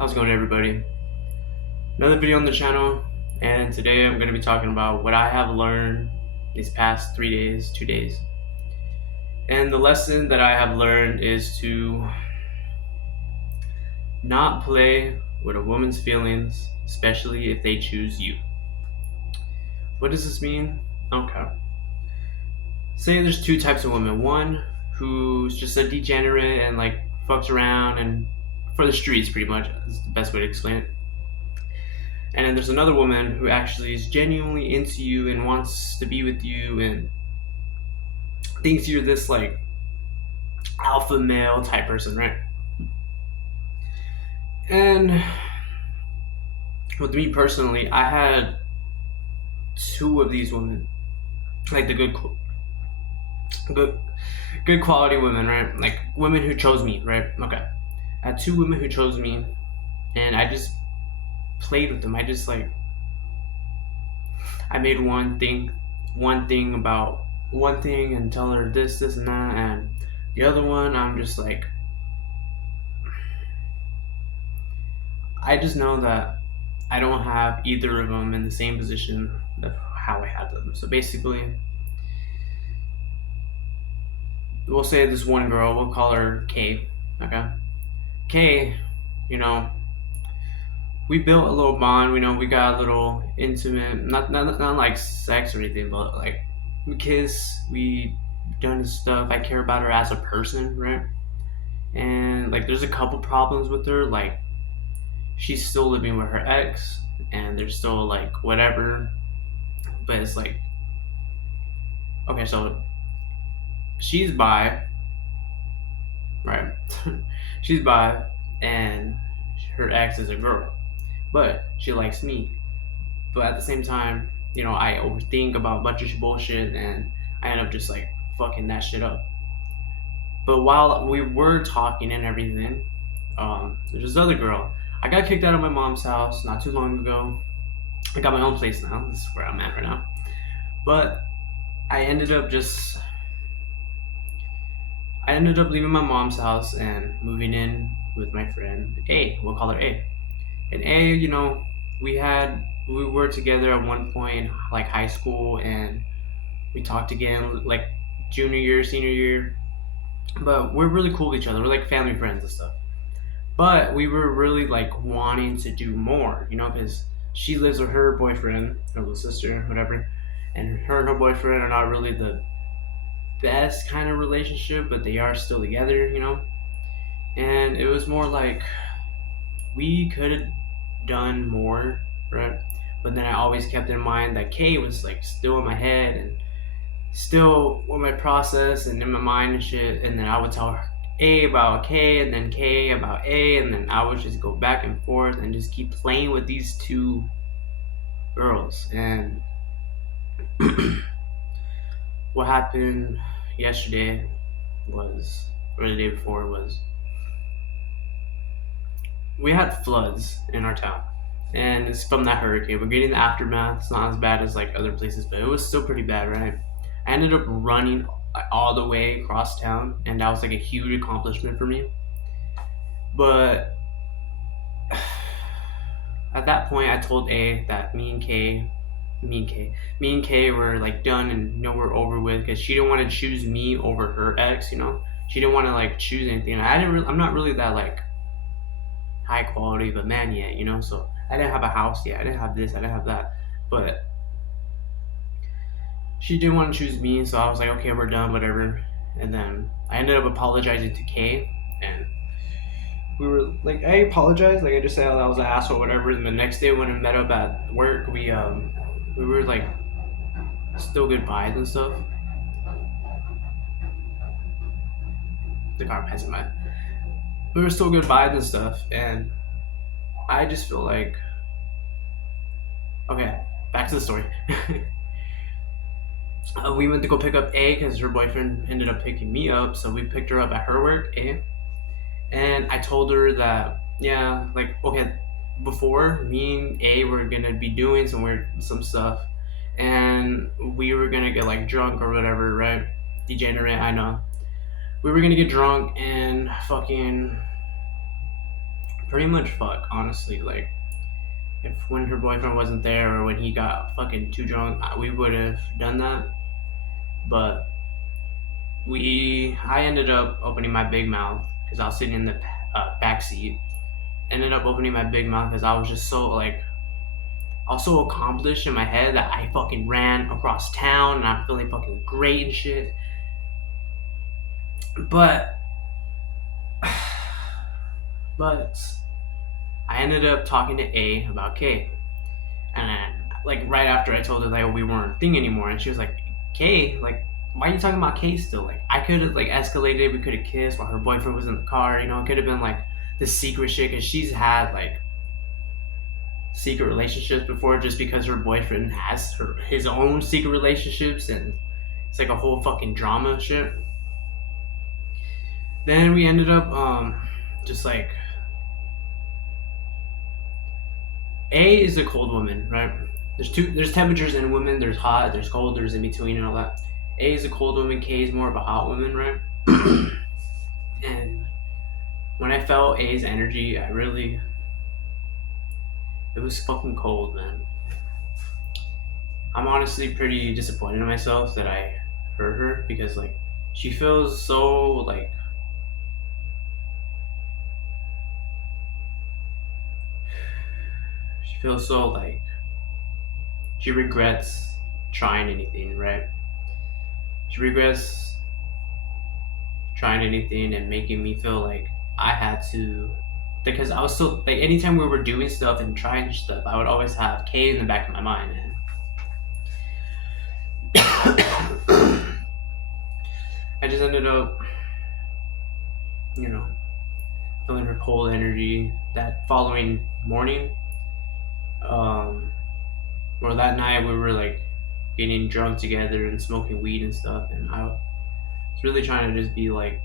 How's it going, everybody? Another video on the channel, and today I'm going to be talking about what I have learned these past 3 days, 2 days. And the lesson that I have learned is to not play with a woman's feelings, especially if they choose you. What does this mean? Okay. Say there's two types of women. One who's just a degenerate and like fucks around and for the streets, pretty much, is the best way to explain it. And then there's another woman who actually is genuinely into you and wants to be with you and thinks you're this like alpha male type person, right? And with me personally, I had two of these women, like the good, good quality women, right? Like women who chose me, right? Okay, I had two women who chose me, and I just played with them. I made one thing about one thing and tell her this, and that, and the other one, I'm just like, I just know that I don't have either of them in the same position of how I had them. So basically, we'll say this one girl, we'll call her Kay, okay? Kay, you know, we built a little bond, we got a little intimate, not like sex or anything, but like we kiss, we done stuff. I care about her as a person, right? And like there's a couple problems with her, like she's still living with her ex and they're still like whatever, but it's like, okay, so she's bi, right? She's bi and her ex is a girl, but she likes me. But at the same time, I overthink about a bunch of bullshit and I end up just like fucking that shit up. But while we were talking and everything, there's this other girl. I got kicked out of my mom's house not too long ago. I got my own place now. This is where I'm at right now. But I ended up leaving my mom's house and moving in with my friend A. We'll call her A. And A, we were together at one point, like high school, and we talked again like junior year, senior year. But we're really cool with each other. We're like family friends and stuff. But we were really like wanting to do more, because she lives with her boyfriend, her little sister, whatever, and her boyfriend are not really the best kind of relationship, but they are still together. And it was more like we could have done more, right? But then I always kept in mind that Kay was like still in my head and still with my process and in my mind and shit. And then I would tell her A about K and then K about A, and then I would just go back and forth and just keep playing with these two girls. And what happened yesterday was, or the day before was, we had floods in our town. And it's from that hurricane. We're getting the aftermath. It's not as bad as like other places, but it was still pretty bad, right? I ended up running all the way across town, and that was like a huge accomplishment for me. But at that point, I told A that me and Kay were like done and we're over with, because she didn't want to choose me over her ex. She didn't want to like choose anything. I'm not really that like high quality of a man yet, so I didn't have a house yet, I didn't have this, I didn't have that, but she didn't want to choose me, so I was like, okay, we're done, whatever. And then I ended up apologizing to Kay, and we were like, I apologized, like I just said I was an asshole, whatever. And the next day when we met up at work, we were like still goodbyes and stuff. The car passing by. We were still goodbyes and stuff, and I just feel like, okay, back to the story. We went to go pick up A because her boyfriend ended up picking me up, so we picked her up at her work, A. And I told her that, yeah, like, okay, before me and A were gonna be doing some stuff, and we were gonna get like drunk or whatever, right? Degenerate, I know. We were gonna get drunk and fucking pretty much fuck, honestly. Like, if when her boyfriend wasn't there or when he got fucking too drunk, we would have done that. But I ended up opening my big mouth because I was sitting in the back seat. Ended up opening my big mouth because I was just so like, I was so accomplished in my head that I fucking ran across town and I'm feeling fucking great and shit. But, but I ended up talking to A about K, and like right after I told her like we weren't a thing anymore, and she was like, K, like why are you talking about K still? Like I could have like escalated, we could have kissed while her boyfriend was in the car. You know, it could have been like the secret shit because she's had like secret relationships before, just because her boyfriend has his own secret relationships, and it's like a whole fucking drama shit. Then we ended up just like A is a cold woman, right? There's temperatures in women, there's hot, there's cold, there's in between and all that. A is a cold woman, K is more of a hot woman, right? And when I felt A's energy, it was fucking cold, man. I'm honestly pretty disappointed in myself that I hurt her because like she feels so like she feels so like she regrets trying anything, right? She regrets trying anything and making me feel like I had to, because I was still like anytime we were doing stuff and trying stuff, I would always have K in the back of my mind, and I just ended up, you know, feeling her cold energy that following morning. Um, or that night we were like getting drunk together and smoking weed and stuff, and I was really trying to just be like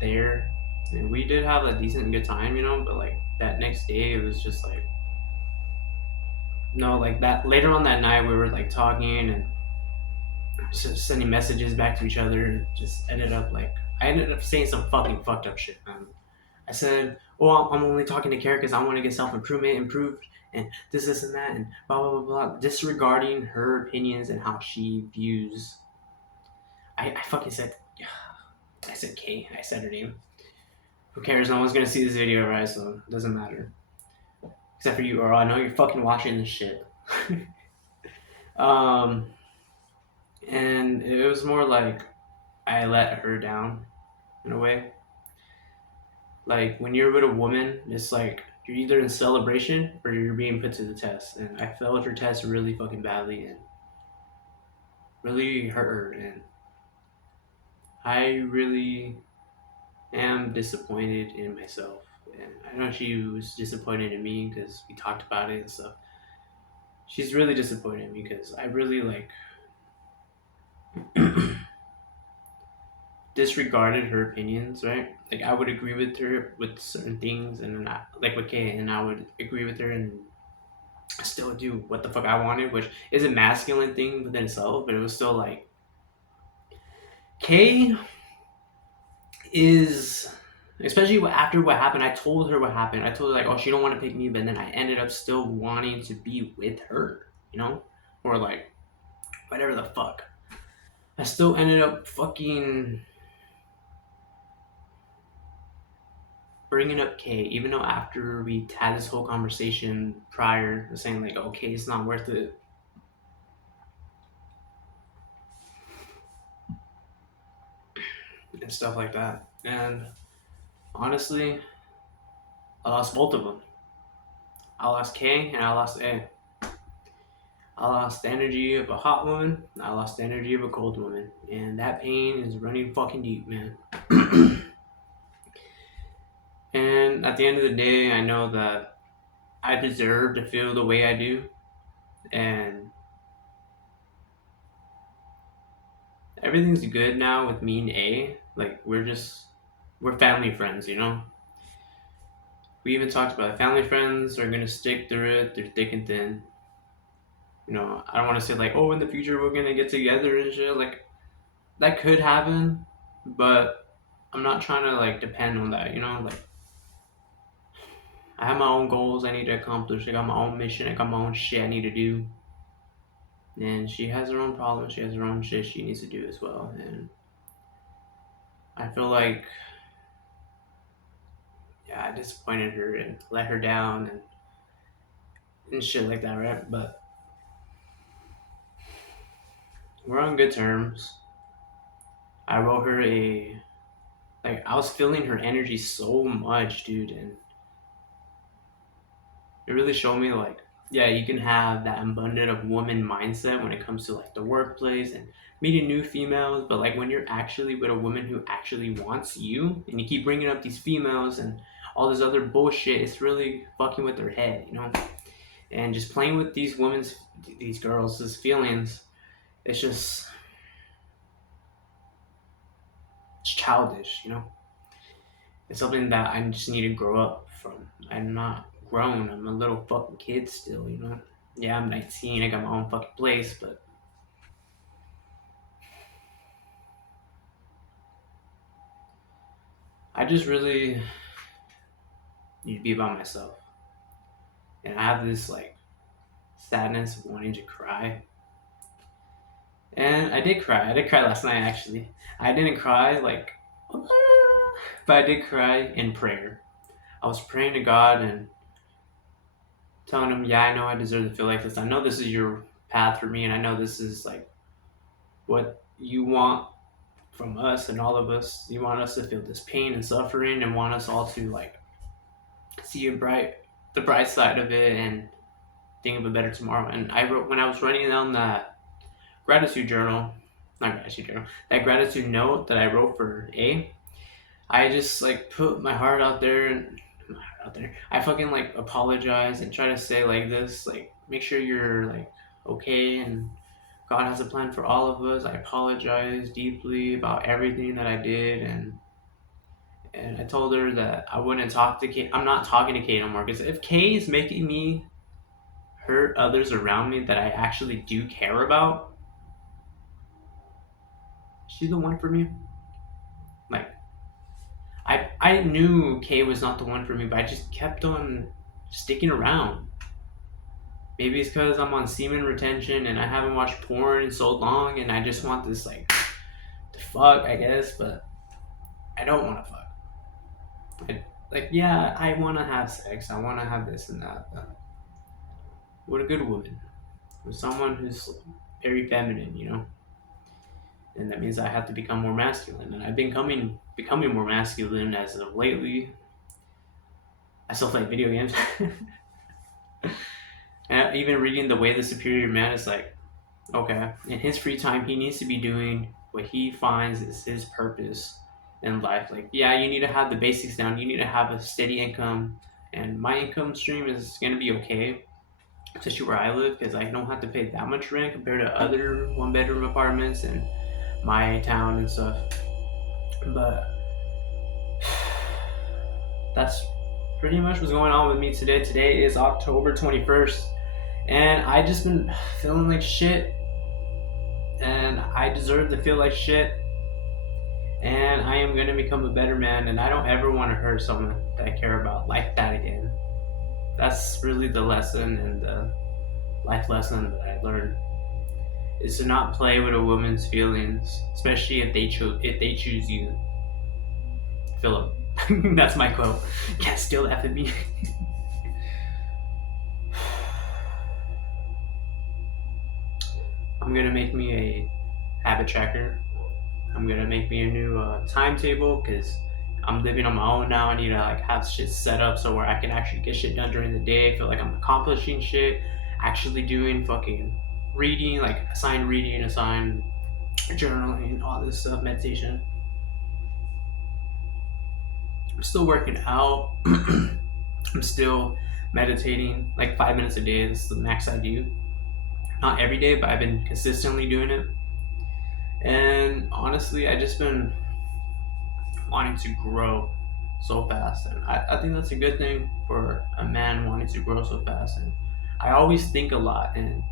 there, and we did have a decent good time, you know. But like that next day, it was just like no, like that later on that night we were like talking and just sending messages back to each other, and just ended up like I ended up saying some fucking fucked up shit, man. I said, "Oh, I'm only talking to Kara because I want to get self improvement improved, and this, and that, and blah blah blah blah," disregarding her opinions and how she views. I fucking said, I said K. I said her name. Who cares? No one's gonna see this video, right? So it doesn't matter. Except for you, Earl. I know you're fucking watching this shit. um, and it was more like I let her down in a way. Like when you're with a woman, it's like you're either in celebration or you're being put to the test. And I failed her test really fucking badly and really hurt her. And I really am disappointed in myself. And I know she was disappointed in me because we talked about it and stuff. She's really disappointed in me because I really like disregarded her opinions, right? Like I would agree with her with certain things, and then like with Kay, and I would agree with her, and I still do what the fuck I wanted, which is a masculine thing within itself, but it was still like Kay is, especially after what happened. I told her what happened. I told her like, oh, she don't want to pick me, but then I ended up still wanting to be with her, you know, or like whatever the fuck. I still ended up fucking bringing up K, even though after we had this whole conversation prior, saying like, okay, it's not worth it, and stuff like that. And honestly, I lost both of them. I lost K and I lost A. I lost the energy of a hot woman. I lost the energy of a cold woman, and that pain is running fucking deep, man. And at the end of the day, I know that I deserve to feel the way I do, and everything's good now with me and A. Like we're family friends, you know. We even talked about it. Family friends are gonna stick through it. They're thick and thin. You know, I don't want to say like, oh, in the future we're gonna get together and shit. Like that could happen, but I'm not trying to like depend on that. You know, like I have my own goals I need to accomplish. I got my own mission. I got my own shit I need to do. And she has her own problems. She has her own shit she needs to do as well. And I feel like, yeah, I disappointed her and let her down and shit like that, right? But we're on good terms. I wrote her a, like, I was feeling her energy so much, dude. And it really showed me, like, yeah, you can have that abundant of woman mindset when it comes to like the workplace and meeting new females, but like when you're actually with a woman who actually wants you and you keep bringing up these females and all this other bullshit, it's really fucking with their head, you know. And just playing with these girls' feelings, it's just, it's childish, you know. It's something that I just need to grow up from. I'm not grown. I'm a little fucking kid still, you know. Yeah, I'm 19. I got my own fucking place, but I just really need to be by myself. And I have this like sadness of wanting to cry. And I did cry. I did cry last night actually. I didn't cry like, but I did cry in prayer. I was praying to God and telling him, yeah, I know I deserve to feel like this. I know this is your path for me, and I know this is like what you want from us and all of us. You want us to feel this pain and suffering, and want us all to like see the bright side of it, and think of a better tomorrow. And I wrote, when I was writing down that gratitude journal, not gratitude journal, that gratitude note that I wrote for A, I just like put my heart out there and I fucking like apologize and try to say like this, like make sure you're like okay and God has a plan for all of us. I apologize deeply about everything that I did, and I told her that I wouldn't talk to Kate. I'm not talking to Kate no more because if Kate is making me hurt others around me that I actually do care about, she's the one for me. Like I knew Kate was not the one for me, but I just kept on sticking around. Maybe it's because I'm on semen retention and I haven't watched porn in so long, and I just want this like to fuck, I guess, but I don't want to fuck. Like, yeah, I want to have sex. I want to have this and that. But what a good woman. With someone who's very feminine, you know? And that means I have to become more masculine. And I've been becoming more masculine as of lately. I still play video games. And even reading The Way the Superior Man is like, okay, in his free time, he needs to be doing what he finds is his purpose in life. Like, yeah, you need to have the basics down. You need to have a steady income. And my income stream is going to be okay, especially where I live, because I don't have to pay that much rent compared to other one bedroom apartments in my town and stuff. But that's pretty much what's going on with me today. Today is October 21st, and I just been feeling like shit, and I deserve to feel like shit, and I am gonna become a better man, and I don't ever want to hurt someone that I care about like that again. That's really the lesson and the life lesson that I learned, is to not play with a woman's feelings, especially if they choose you. Philip. That's my quote. You can't steal that from me. I'm gonna make me a habit tracker. I'm gonna make me a new timetable because I'm living on my own now. I need to like have shit set up so where I can actually get shit done during the day. I feel like I'm accomplishing shit, actually doing fucking reading, like assigned reading, assigned journaling, all this stuff, meditation. I'm still working out. I'm still meditating like 5 minutes a day. This is the max I do. Not every day, but I've been consistently doing it. And honestly, I just been wanting to grow so fast, and I think that's a good thing for a man wanting to grow so fast. And I always think a lot, and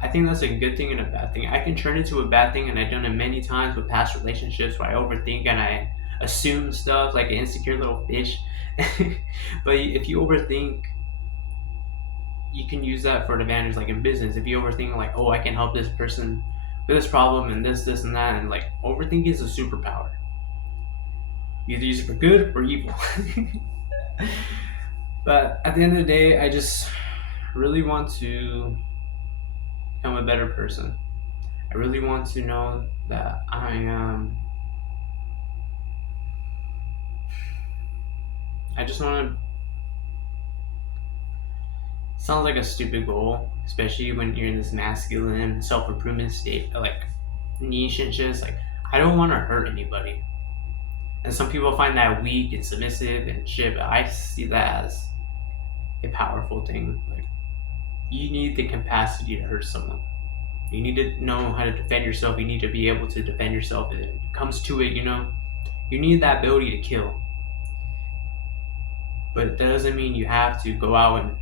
I think that's a good thing and a bad thing. I can turn it to a bad thing, and I've done it many times with past relationships where I overthink and I assume stuff like an insecure little fish. But if you overthink, you can use that for an advantage. Like in business, if you overthink, like, oh, I can help this person with this problem and this and that, and like overthinking is a superpower. You either use it for good or evil. But at the end of the day, I just really want to become a better person. I really want to know that I am. I just want to. Sounds like a stupid goal, especially when you're in this masculine self improvement state, like niche and shit. Like, I don't want to hurt anybody. And some people find that weak and submissive and shit, but I see that as a powerful thing. Like, you need the capacity to hurt someone. You need to know how to defend yourself. You need to be able to defend yourself. If it comes to it, you need that ability to kill. But that doesn't mean you have to go out and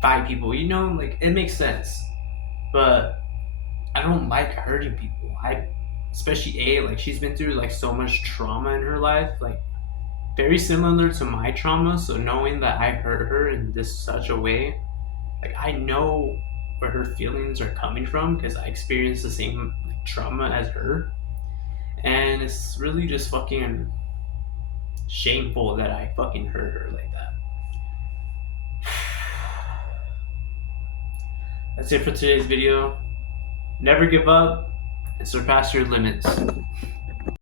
fight people. Like, it makes sense. But I don't like hurting people. Especially like, she's been through like so much trauma in her life, like very similar to my trauma. So knowing that I hurt her in this such a way, like, I know where her feelings are coming from because I experienced the same like, trauma as her, and it's really just fucking shameful that I fucking hurt her like that. That's it for today's video. Never give up and surpass your limits.